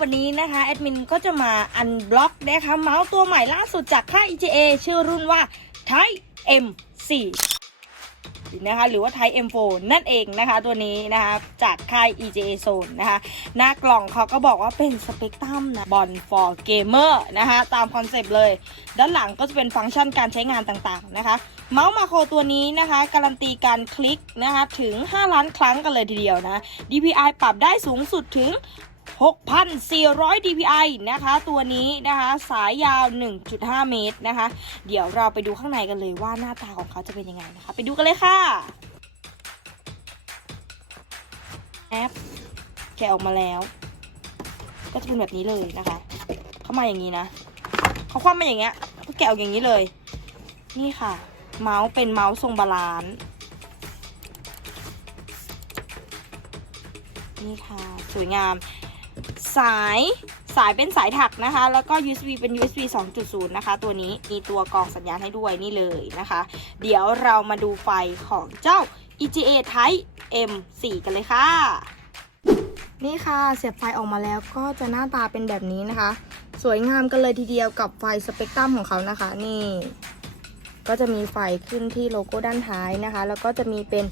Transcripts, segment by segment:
วันนี้นะคะแอดมินก็จะมาอันบล็อกนะคะเมาส์ตัวใหม่ล่าสุดจากค่าย EJA ชื่อรุ่นว่า Type M4 นะคะหรือว่า Type M4 นั่นเองนะคะ ตัวนี้นะคะจากค่าย EJA Zone นะคะหน้ากล่องเขาก็บอกว่าเป็นสเปกตรัมนะบอล for gamer นะคะตามคอนเซปต์เลย ด้านหลังก็จะเป็นฟังก์ชันการใช้งานต่างๆนะคะ เมาส์มาโครตัวนี้นะคะ การันตีการคลิกนะคะถึง 5 ล้านครั้งกันเลยทีเดียวนะ DPI ปรับได้สูงสุดถึง 6,400 dpi นะคะ ตัวนี้นะคะ สายยาว 1.5 เมตรนะคะ เดี๋ยวเราไปดูข้างในกันเลยว่าหน้าตาของเขาจะเป็นยังไงนะคะ ไปดูกันเลยค่ะแอปแกะออกมาแล้ว ก็จะเป็นแบบนี้เลยนะคะ เข้ามาอย่างนี้นะเขาคว่ำมาอย่างเงี้ยก็แกะออกอย่างนี้เลย นี่ค่ะ เมาส์เป็นเมาส์ทรงบาลานซ์นี่ค่ะ สวยงาม สายสายเป็นสายถักนะคะ แล้วก็ USB เป็น USB 2.0 นะคะ ตัวนี้มีตัวกรองสัญญาณให้ด้วยนี่เลยนะคะ เดี๋ยวเรามาดูไฟของเจ้า EGA Type M4 กันเลยค่ะ นี่ค่ะ เสียบไฟออกมาแล้วก็จะหน้าตาเป็นแบบนี้นะคะ สวยงามกันเลยทีเดียวกับไฟสเปกตรัมของเขานะคะ นี่ ก็จะมีไฟขึ้นที่โลโก้ด้านท้ายนะคะ แล้วก็จะมีเป็น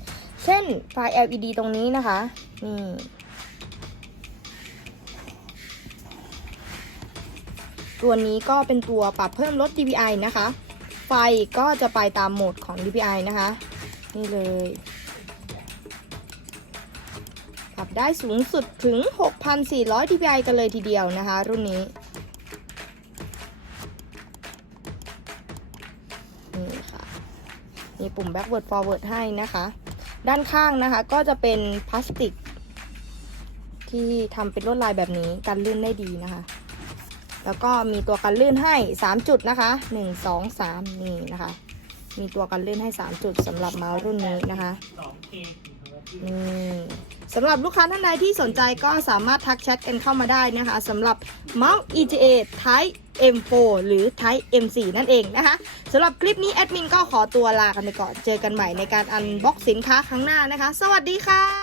เส้นไฟ LED ตรงนี้นะคะ นี่ ตัวนี้ก็เป็นตัวปรับเพิ่มลด DPI นะคะ ไฟก็จะไปตามโหมดของ DPI นะคะ นี่เลย ปรับได้สูงสุดถึง 6,400 dpi กันเลยทีเดียวนะคะ รุ่นนี้นี่ค่ะ มีปุ่ม backward forward ให้นะคะ ด้านข้างนะคะก็จะเป็นพลาสติก ที่ทำเป็นลวดลายแบบนี้กันลื่นได้ดีนะคะ แล้วก็มีตัวกันลื่นให้ 3 จุดนะคะ 1 2 3 นี่นะคะ มีตัวกันลื่นให้ 3 จุดสำหรับเมาส์รุ่นนี้นะคะนี่สำหรับลูกค้าท่านใดที่สนใจก็สามารถทักแชทกันเข้ามาได้นะคะสำหรับเมาส์ EGA Type M4 หรือ Type M4 นั่นเองนะคะสำหรับคลิปนี้แอดมินก็ขอตัวลากันไปก่อน เจอกันใหม่ในการอันบ็อกสินค้าครั้งหน้านะคะ สวัสดีค่ะ